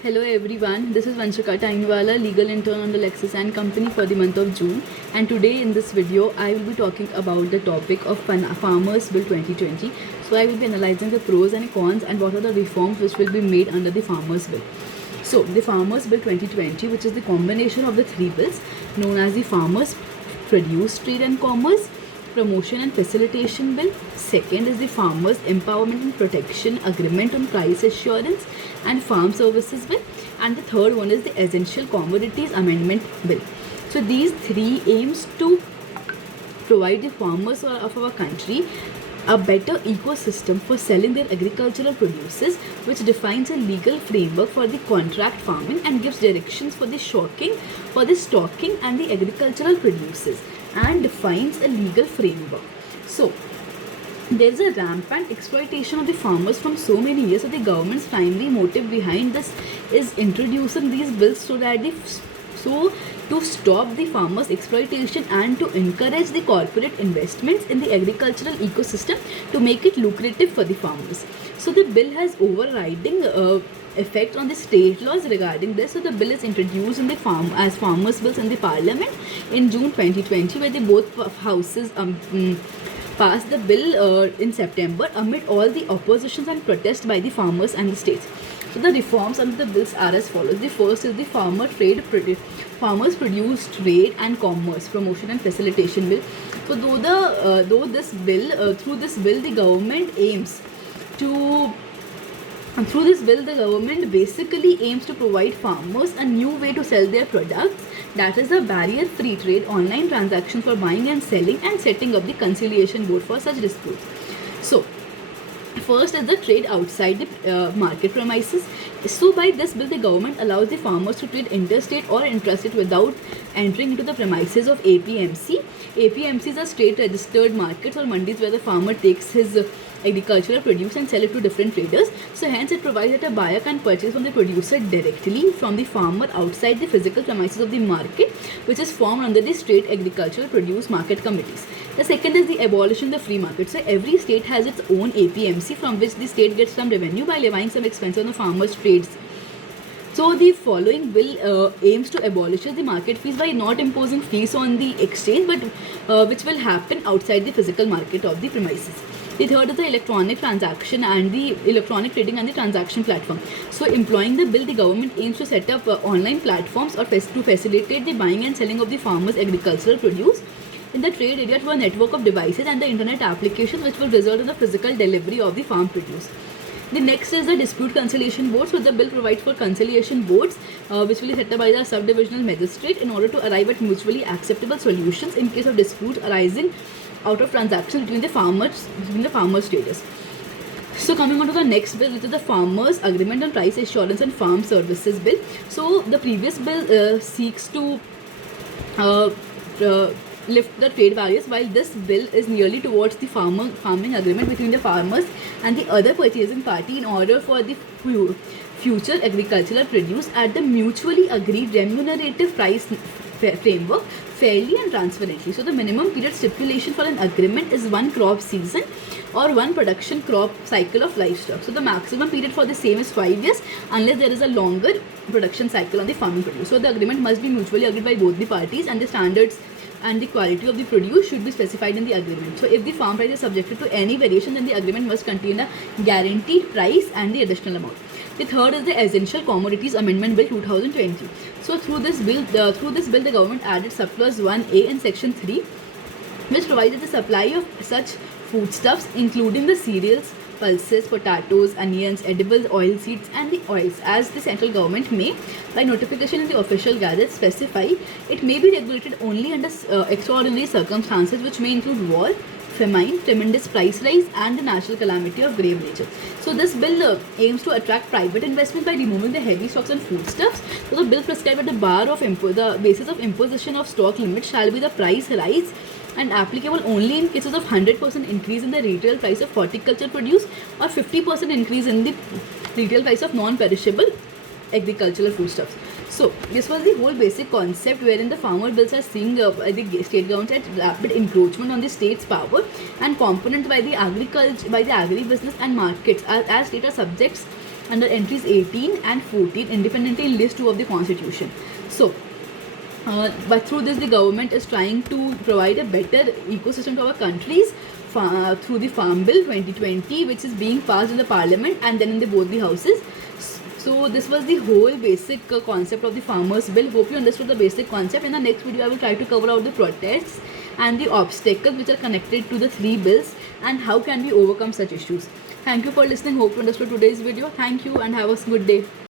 Hello everyone, this is Vanshika Tainwala, legal intern on the Lexis and Company for the month of June. And today in this video, I will be talking about the topic of Farmers Bill 2020. So I will be analyzing the pros and cons and what are the reforms which will be made under the Farmers Bill. So the Farmers Bill 2020, which is the combination of the three bills known as the Farmers Produce Trade and Commerce Promotion and Facilitation Bill. Second is the Farmers Empowerment and Protection Agreement on Price Assurance and Farm Services Bill. And the third one is the Essential Commodities Amendment Bill. So these three aims to provide the farmers of our country a better ecosystem for selling their agricultural produces, which defines a legal framework for the contract farming and gives directions for the stocking and the agricultural produces, and defines a legal framework. So there is a rampant exploitation of the farmers from so many years. So the government's primary motive behind this is introducing these bills to stop the farmers' exploitation and to encourage the corporate investments in the agricultural ecosystem to make it lucrative for the farmers. So the bill has overriding effect on the state laws regarding this. So the bill is introduced in the farmers bills in the parliament in June 2020, where the both houses passed the bill in September amid all the oppositions and protests by the farmers and the states. So the reforms under the bills are as follows. The first is the Farmers Produce Trade and Commerce Promotion and Facilitation Bill. So through this bill, the government basically aims to provide farmers a new way to sell their products, that is a barrier-free trade, online transactions for buying and selling, and setting up the conciliation board for such disputes. So first is the trade outside the market premises. So by this bill, the government allows the farmers to trade interstate or intrastate without entering into the premises of APMC. APMCs are state registered markets or mandis where the farmer takes his agricultural produce and sell it to different traders. So hence it provides that a buyer can purchase from the producer directly from the farmer outside the physical premises of the market, which is formed under the state agricultural produce market committees. The second is the abolition of the free market. So every state has its own APMC from which the state gets some revenue by levying some expense on the farmers' trades. So the following bill aims to abolish the market fees by not imposing fees on the exchange, but which will happen outside the physical market of the premises. The third is the electronic transaction and the electronic trading and the transaction platform. So employing the bill, the government aims to set up online platforms to facilitate the buying and selling of the farmers' agricultural produce in the trade area through a network of devices and the internet applications, which will result in the physical delivery of the farm produce. The next is the dispute conciliation board. So the bill provides for conciliation boards which will be set up by the subdivisional magistrate in order to arrive at mutually acceptable solutions in case of disputes arising out of transactions between the farmers traders. So coming on to the next bill, which is the Farmers Agreement on Price Assurance and Farm Services Bill. So the previous bill seeks to lift the trade barriers, while this bill is nearly towards the farming agreement between the farmers and the other purchasing party in order for the future agricultural produce at the mutually agreed remunerative price framework fairly and transparently. So the minimum period stipulation for an agreement is one crop season or one production crop cycle of livestock. So the maximum period for the same is 5 years unless there is a longer production cycle on the farming produce. So the agreement must be mutually agreed by both the parties, and the standards and the quality of the produce should be specified in the agreement. So if the farm price is subjected to any variation, then the agreement must contain a guaranteed price and the additional amount. The third is the Essential Commodities Amendment Bill 2020. So through this bill, the government added surplus 1A in section 3, which provided the supply of such foodstuffs, including the cereals, pulses, potatoes, onions, edibles, oil seeds, and the oils, as the central government may, by notification in the official gazette, specify. It may be regulated only under extraordinary circumstances, which may include war, famine, tremendous price rise, and the natural calamity of grave nature. So this bill aims to attract private investment by removing the heavy stocks on foodstuffs. So the bill prescribes that the basis of imposition of stock limit shall be the price rise, and applicable only in cases of 100% increase in the retail price of horticulture produce or 50% increase in the retail price of non-perishable agricultural foodstuffs. So this was the whole basic concept, wherein the farmer bills are seeing the state government at rapid encroachment on the state's power and component by the agribusiness and markets as state are subjects under entries 18 and 14 independently in list 2 of the constitution. So but through this, the government is trying to provide a better ecosystem to our countries through the Farm Bill 2020, which is being passed in the Parliament and then in both the houses. So this was the whole basic concept of the Farmers Bill. Hope you understood the basic concept. In the next video, I will try to cover out the protests and the obstacles which are connected to the 3 bills and how can we overcome such issues. Thank you for listening. Hope you understood today's video. Thank you and have a good day.